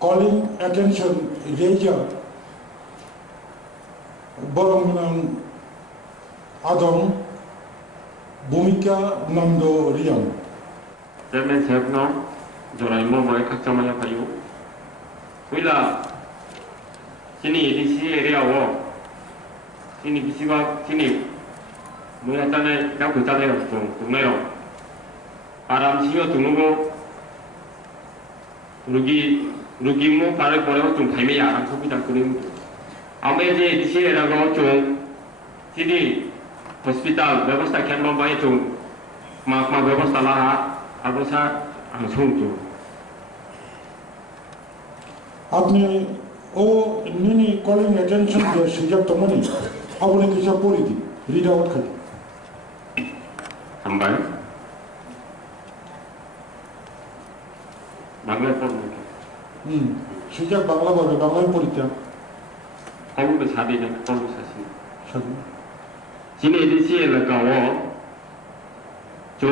calling attention Reja Boromnan Adam Bhumika Nando Rian. Temen Rokno, Doraimo Boy Kakamaya Payu. Willa Sini, this area war. Sini Bisiva, Sini Muratane, Nakutane, Tumeo. Aram Sio Tumugo Rugimu, Paraco, to Kamea, and Kupita Kurim. Amede, this area go to Sini Hospital, Bevasta Campbell by to Mama Bevasta Laha. आपने ओ निनी calling attention के सुझाव तो money आपने किसा पूरी थी read out कर हम बांग्ला पढ़ सुझाव बांग्ला बोले बांग्ला में पूरी था कौन बचाते हैं कौन बचाते शादी जिन्हें इसी लगा वो जो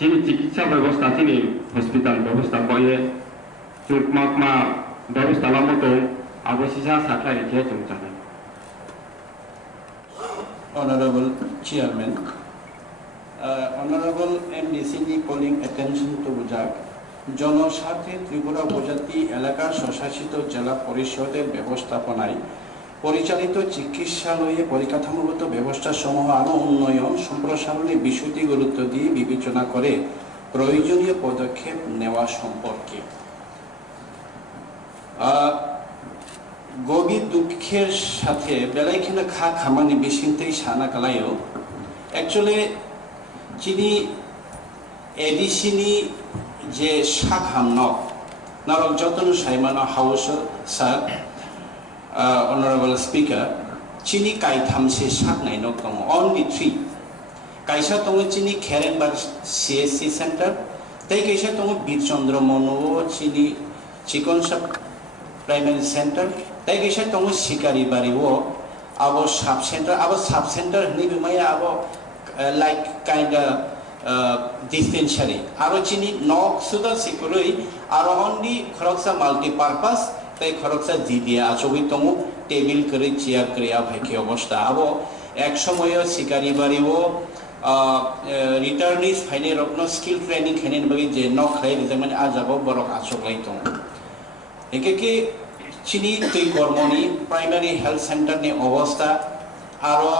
जिन चिकित्सा व्यवस्था थी नहीं हॉस्पिटल व्यवस्था कोई जो मामा व्यवस्था लामो तो आवश्यकता साथा लिखे चुनचाने Honorable Chairman, Honorable MDC calling attention to Bujak, Jono Shate Tripura Bujati Elaka Soshashito Jala Porishote Bebostapanae, পরিচালিত চিকিৎসালয়ে পরিকাঠামোগত ব্যবস্থা সমূহ আরও উন্নয়ন সম্প্রসারণে বিষয়টি গুরুত্ব দিয়ে বিবেচনা করে প্রয়োজনীয় পদক্ষেপ নেওয়া সম্পর্কে গভীর দুঃখের সাথে বেলাইখানে খামানি বেশিনতেই সানা কালাইও অ্যাকচুয়ালি চিনি এডিসিনি যে সাখাম নরক যতন সাইমানা house sir Honorable Speaker, Chini Kai Tamse Saknai no Tongo, only 3. Kaisa Tongo Chini Kerenbar CSC Center, Takeisha Tongo Birchandra Mono, Chini Chikonsha Primary Center, Takeisha Tongo Shikari Bariwo, our sub center, Nibimaya, our like kind of dispensary. Our Chini Nok Suda Sikuri are only Kroksa multi purpose. তাই খরচা জিদিয়া আচবি তমু table করে chair ক্রিয়া ভাইকে অবস্থা আবো এক সময়ও শিকারি বাড়িও রিটার্নিস ফাইনে রকনো স্কিল ট্রেনিং খাইনেন বাকি যে ন খাই মানে আজাবো বড় আচলাই তম একে কি চিনি তুই কর্মনি প্রাইমারি হেলথ সেন্টার নি অবস্থা আরো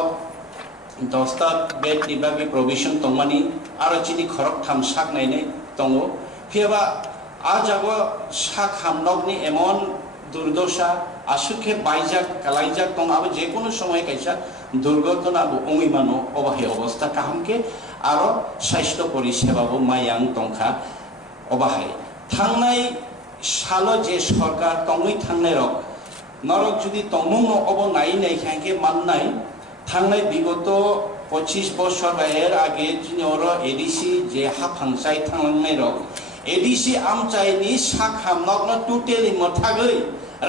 10টা বেড নিবাগে প্রভিশন তমানি আরো চিনি খরক থাম শাক নাইনে তঙ্গো ফিয়াবা আজাবো শাক হামনগনি এমন দুর্দশা আসুকে বাইজাক কালাইজাক তং আবো যে কোনো সময় কাইসা দুর্ঘটনা অমিমানো অবাহে অবস্থা কাহামকে আরো স্বাস্থ্য পরিষেবাবো মায়াং তংখা অবাহে থাংনাই সালো যে সরকার তংই থাংনাই রক নরক যদি তমুং অব নাই নাই খাইকে মাননাই থাংনাই বিগত 25 বছর বা এর আগে যিনি ওর এডিসি যে হাফাংসাই থাংনাই রক এডিসি আমচাইনি সাখাম নগ্ন টোটালি মথাগৈ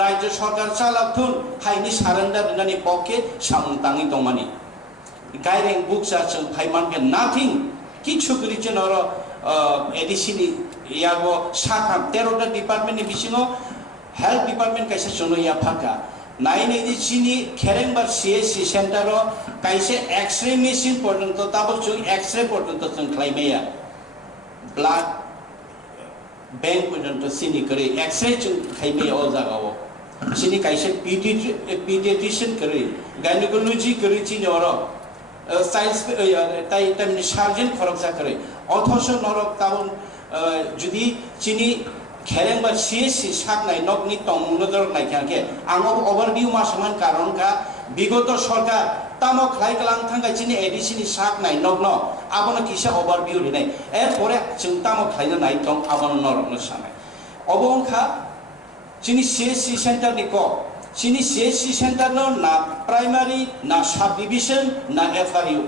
রাজ্য সরকার চালাথুন হাইনি সারেন্ডার দিনানি পক্ষে সামতাঙি দমানি গাইরেং বুকসাচং ফাইমানকে নাথিং কিছু করিছেন ওর এডিসিনি ইয়াগো সাখাম 13টা ডিপার্টমেন্টনি বিসিঙো হেলথ ডিপার্টমেন্ট কাইসা চনো ইয়া ফাকা নাইন এডিসিনি খেরেংবার সিএসসি সেন্টারও কাইসে এক্সরে মেশিন পর্যন্ত তাবো চুং এক্সরে পর্যন্ত চুং খাইমেয়া ব্লাড बैंक पर्यंत सिनी करे एक्सरे खाइमे ओ जागाओ सिनी काइसे पीडियाट्रिशियन करे गायनेकोलॉजी करे चिनि और साइंस ताइ ताइमनि सार्जन खरकसा करे अथस नरक ताउन जुदि चिनि खेरेंबा सीएससी साकनाय नगनि तंगनदर नायखाके आङो ओभारभिउ मासमान कारण का विगत सरकार तामो खलाइ कलां थांगा चिनि एडिसिनि साकनाय नग्न आबनो किसा ओभारभिउ रिनाय एरपरे जों तामो खलाइना नाय दं आबनो नरकनो सानाय अबंखा चिनि सीएससी सेंटर निको चिनि सीएससी सेंटर नो ना प्राइमारी ना सब डिविजन ना एफआरयू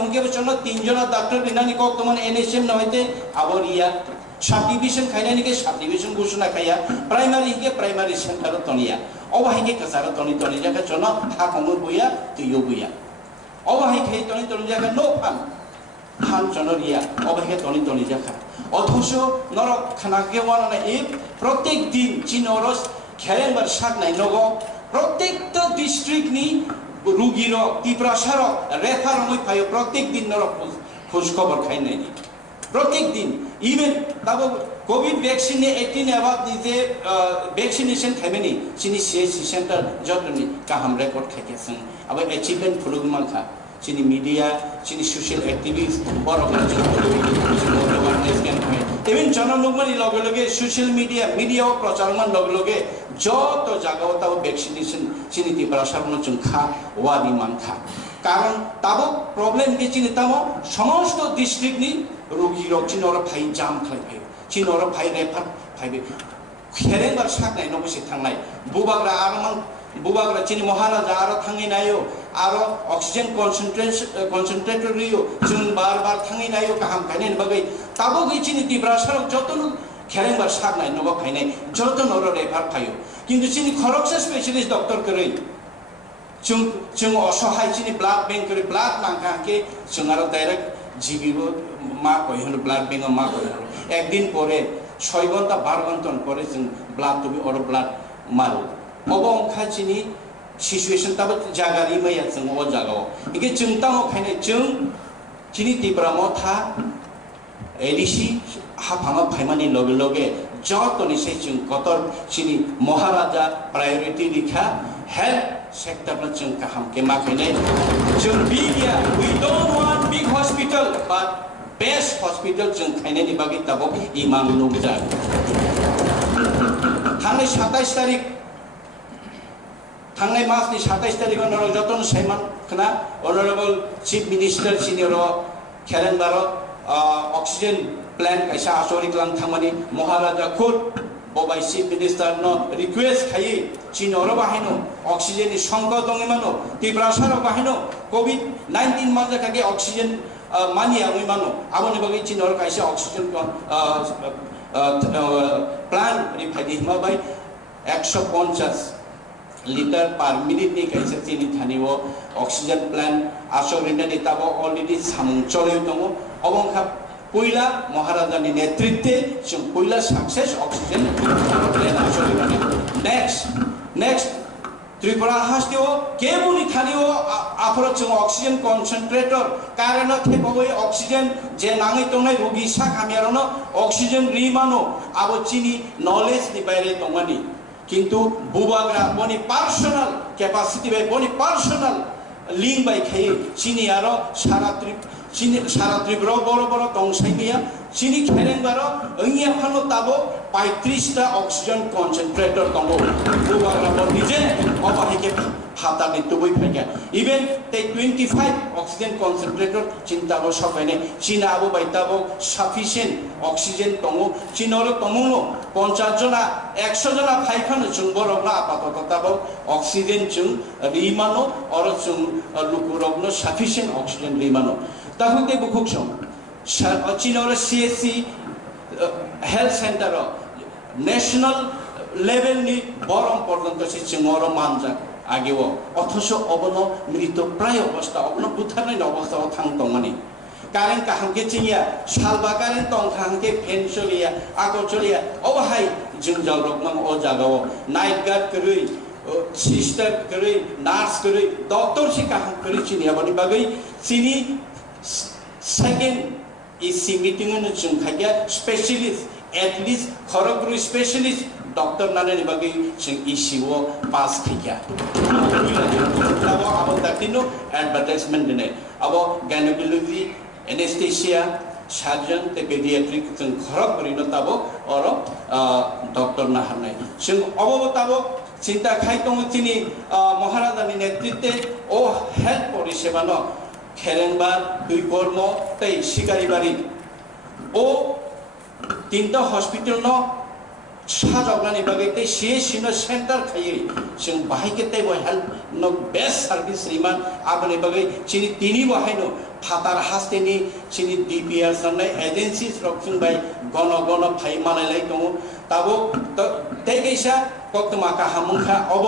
होंगे बचनो 3 জন डॉक्टर रिनानि को तमन एनएसएम नहैते आबरिया सब डिविजन खाइनानि के सब डिविजन घोषणा खाया प्राइमारी के प्राइमारी सेंटर तनिया अबाहिके कसार तनि तनि जाका जनो हाकमु बुया तुयो बुया अबाहि खाइ तनि तनि जाका नो फान থান চনরিয়া অবহে তনি তনি জাখা অথচ নরক খানাকে ওয়ানা এই প্রত্যেক দিন চিনরস খেলেনবার সাক নাই নগ প্রত্যেকটা ডিস্ট্রিক্ট নি রুগীর তীব্রাসার রেফার মই পাই প্রত্যেক দিন নরক খোঁজ খবর খাই নাই প্রত্যেক দিন ইভেন তাবো কোভিড ভ্যাকসিন 18 এবাদ যে ভ্যাকসিনেশন খাইবেনি চিনি সিএসসি সেন্টার যতনি কাহাম রেকর্ড খাইকেছেন আবার অ্যাচিভমেন্ট ফুলুগমান খা চিনি মিডিয়া চিনি সোশ্যাল অ্যাক্টিভিস্ট বড় ইভেন জনলোকমানি লগে লগে সোশ্যাল মিডিয়া প্রচারমান লগে লগে যত জায়গাও তাও ভ্যাকসিনেশন চিনি তীব্রাসার চুন খা ওয়াদি মান খা কারণ তাবো প্রবলেম কে চিনি তামো সমস্ত ডিস্ট্রিক্ট নি রোগীর চিনর ভাই জাম খাইবে চিনর ভাই রেফার ভাইবে খেরেনবার সাক নাই নবসে থাংনাই বুবাগ্রা আরমান বুবাগ্রা চিনি মহারাজা আরো থাঙি নাইও আরো অক্সিজেন কনসেন্ট্রেটরিও जों बार थाङै नायो गाहाम खायनाय बागै ताबो गै चिनि তীব্রাসার যতন খেরেনবার সাক নাই নব খাইনাय যতन और রেফার খাयो কিন্তু চিনি খরকসা স্পেশালিস্ট ডক্টর করে जों असहाय चिनि ब्लाड बैंक करे ब्लाड मांगाके जों आरो डाइरेक्ट जीबीबो मा कय हन ब्लाड बैंक मा कय हन একদিন পরে 6 ঘন্টা 12 ঘন্টা পরে जों ब्लाड तुबि और ब्लाड मारो अबंखा चिनि सिचुएशन ताबो जागारि मैया जों ओ जागाव इके जों तामो खायनाय जों चिनि तीब्रामो था एलिसी हाफामा फाइमानि लगे लगे जतनि से जों कतर चिनि महाराजा प्रायोरिटी लिखा हेल्थ सेक्टर में जों गाहाम के माखैने जों बिगिया we don't want big hospital but best hospital जों खायनायनि बागै ताबो इमान नुजा थांनाय 27 तारिख थांनाय मासनि 27 तारिख नरक जतन साइमान खना अनरेबल चीफ मिनिस्टर सिनियर खेरेनबार ऑक्सीजन प्लान कैसा आसरिक लां थांमानि महाराजा खुद बबाई चीफ मिनिस्टर नो रिक्वेस्ट खाई चिनर बाहायनो ऑक्सीजन नि संकट दङ मानो तीव्रासार बाहायनो कोविड 19 मा जाके ऑक्सीजन मानिया मै मानो आबनि बगै चिनर कैसा ऑक्सीजन प्लान रिफाइदि मा बाय 150 लिटर पर मिनिट नि कैसे चिनि थानिवो ऑक्सीजन प्लान आसरिनानि ताबो अलरेडी सामुं चलयो दङ अबंखा पहिला महाराजानि नेतृत्वे जों पहिला सक्सेस ऑक्सीजन प्लान आसरिनानि नेक्स्ट त्रिपुरा हास्तिओ केबुनि थानिओ आफरो जों ऑक्सीजन कन्सेंट्रेटर कारण थेबोय ऑक्सीजन जे नाङै तंनाय रोगी सा गामियारनो ऑक्सीजन रिमानो आबो चिनि नॉलेज नि बायरे दंगानि किंतु बुबाग्रा बनि पर्सनल कैपेसिटी बाय बनि पर्सनल लिंक बाय खाय चिनि आरो सारा त्रिपुरा बड़ दंसाइनिया चिनि खेरेनबार ओइया फानो ताबो 35 टा ऑक्सीजन कन्सेंट्रेटर दंगो बुबाग्रा निजे अबाहिके फातानि तुबै फायगा इवन ते 25 ऑक्सीजन कन्सेंट्रेटर चिन्ताबो सफायने चिनाबो बायताबो सफिशिएंट ऑक्सीजन दंगो चिनरो दंगो 50 जना 100 जना फाइफानो जों बरगना आपातत ताबो ऑक्सीजन जों रिमानो और जों लुकुरगनो सफिशिएंट ऑक्सीजन रिमानो ताहुते बुखुक्षम चिनर CSC health centre national level नि बरम पर्यंत से जोंर मानजा आगेव अथच अबनो मृत प्राय अवस्था अबनो बुथारनाय अवस्था थां दंमानि कारेन्ट काहामके चिनिया सालबा कारेन्ट दं काहामके फेन चलिया आगो चलिया अबहाय जों जालरकनां अ जागाव नाइट गार्ड करै सिस्टर करै नार्स करै डॉक्टर से काहाम करै चिनिया बनि बागै चिनि सेकेंड इसी मीटिंग में जों खाया स्पेशलिस्ट एटलिस्ट खरगुरु स्पेशलिस्ट डॉक्टर नाने बागै जों इसीओ पास खाया अब अब दाकिनो एडवर्टाइजमेंट दिने अब गायनेकोलॉजी एनेस्थेसिया सर्जन ते पेडियाट्रिक जों खरगुरु ताबो और डॉक्टर ना हानाय जों अब ताबो चिंता खाय दङ चिनि महाराजानि नेतृत्वे ओ हेल्थ परिसेवा न खेरेनबार दुई कर्म तै सिगारिबारि ओ तीनटा हॉस्पिटल न साजगनानि बागै तै सीएससी न सेंटर खायै जों बाहायके तै हेल्थ न बेस्ट सर्विस रिमान आबनि बागै चिनि तिनि बाहायनो फातार हास्तेनि चिनि डीपीआर साननाय एजेंसीज रखजों बाय गन फाइ मालायलाय दङ ताबो तै गैसा कक्तमा काहामुखा अब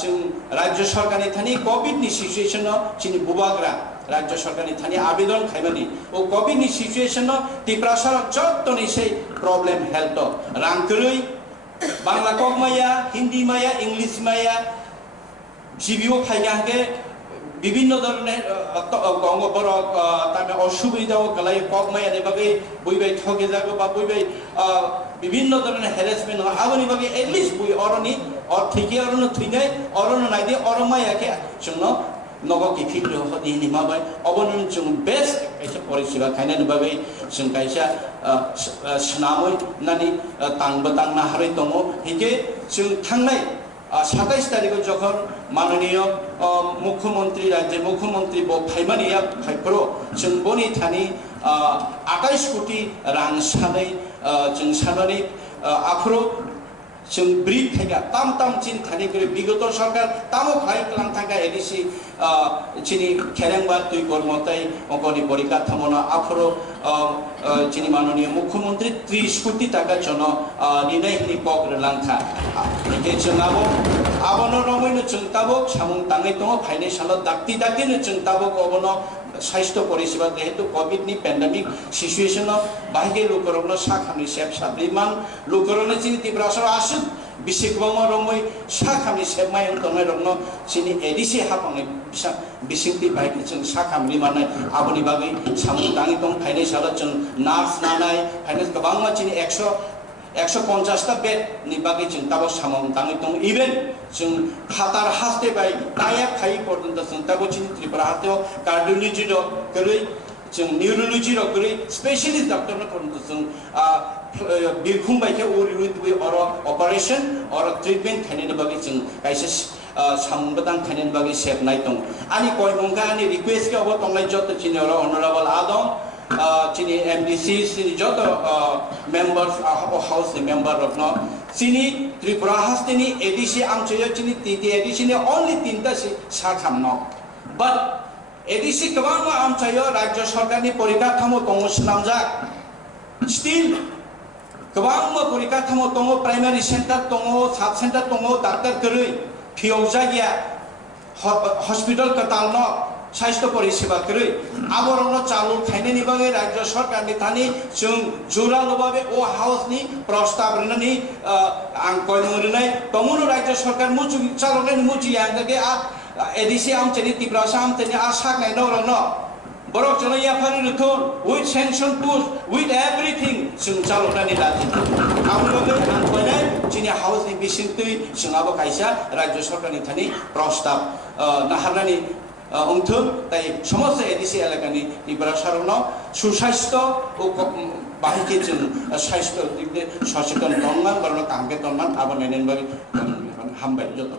जों राज्य सरकारनि थानि कोविड नि सिचुएशन चिनि बुबाग्रा রাজ্য সরকারনি থানি আবেদন খাইমানি ও কোভিড নি সিচুয়েশন ত্রিপুরা সরকার যতনি সেই প্রবলেম হেলথ রাংকরই বাংলা কক মাইয়া হিন্দি মাইয়া ইংলিশ মাইয়া জিবিও খাইগাকে বিভিন্ন ধরনের বড় তার অসুবিধাও কালাই কক মাইয়া নেবাগে বইবাই ঠকে যাবে বা বইবাই বিভিন্ন ধরনের হ্যারাসমেন্ট হয় আগুনি বাগে এটলিস্ট বই অরণি ঠিকই অরণ থুইনাই অরণ নাই দিয়ে অরমাইয়াকে জন্য নগকি ফিক্র হদি নিমাবাই অবনন जों বেস্ট কাইসা পরিষেবা খাইনানি বাগে जों কাইসা স্নামই নানি তাংবা তাংনা হারাই দङ হিকে जों थांनाय 27 তারিখে যখন মাননীয় মুখ্যমন্ত্রী রাজ্যের মুখ্যমন্ত্রী ফাইমানিয়া ফাইপ্রো जों বনি থানি 28 কোটি রাং সানাই जों সানানি আফ্রো जों ब्रिक थाइगा ताम ताम चिन थाने करे विगत सरकार तामो खाइ क्लां थांगा एडिसि चिनि खेरेंबा तुई कर्मताई अंकनि परीक्षा थामना आफरो चिनि माननीय मुख्यमंत्री 30 कोटी टाका जन निनाय नि पक लांखा एके जोंआबो आबनो रमैनो जों ताबो सामुं ताङै दङ फाइनान्सियल दाक्ति दाक्तिनो जों ताबो अबनो स्वास्थ्य परिसेवा जेहेतु कोविड नि पेंडेमिक सिचुएशन बाहिगे लोकरनो साखानि सेब साब्रिमान लोकरनो चिनि त्रिपुरा सर आसु बिसिकबामा रमै साखानि सेब मायन दङै रनो चिनि एडिसि हापाङै बिसिंति बाहिगे जों साखामनि माने आबनि बागै सामुं ताङै दङ फाइनान्सियल जों नार्स नानाय फाइनान्स गोबां चिनि 150 टा बेड नि बागै जों ताबो सामुं ताङै दङ इभेन जों खातार हास्ते बाय ताया खाइ पर्यन्त जों ताबो चिनि त्रिपुरा हातेव कार्डियोलॉजी रो गरै जों न्यूरोलॉजी रो गरै स्पेशलिस्ट डॉक्टर न पर्यन्त जों बिरखुं बायखे ओरिउइ अर ऑपरेशन और ट्रीटमेंट खाइनानि बागै जों काइसे सामुंबदां खाइनानि बागै सेबनाय दं आनि कयमंगानि रिक्वेस्ट के अब तंलाय जत चिनि अर ऑनरेबल आदम चिनी एमडीसी चिनी जत मेंबर्स हाउस मेंबर रखनो चिनी त्रिपुरा हास्तिनी एडीसी आमचयो चिनी तीती एडीसी ने ओनली तीनटा साखामनो बट एडीसी गोबां आमचयो राज्य सरकारनि परीक्षा थामो दङ स्नामजाक स्टिल गोबां परीक्षा थामो दङ प्राइमारी सेंटर दङ सब सेंटर दङ डाक्टर गरै फियौ जागिया हॉस्पिटल कतालनो स्वास्थ्य परिसेवा गरै आबरनो चालु खाइनानि बागै राज्य सरकारनि थानि जों जुरालबाबे ओ हाउसनि प्रस्ताव रननि आं कयनरनाय तमुनो राज्य सरकार मुचु चालुनायनि मुचि यांगगे एडीसी आमचनि त्रिपुरा सामतनि आसाखनाय नरनो बरक जन याफारि रुथुन विथ सेंशन पुश विथ एवरीथिं जों चालुनायनि लादि आमबाबे आं कयनाय जिनि हाउसनि बिसिंतै जोंआबो काइसा राज्य सरकारनि थानि प्रस्ताव नाहारनानि अंथुम ताई समस्त एडीसी एलाकानि त्रिपुरा सरनो सुस्वास्थ्य बाहिके जों स्वास्थ्य सचेतन दंमान बरनो कामके दंमान आबो नेनेन बागै हामबाय जतो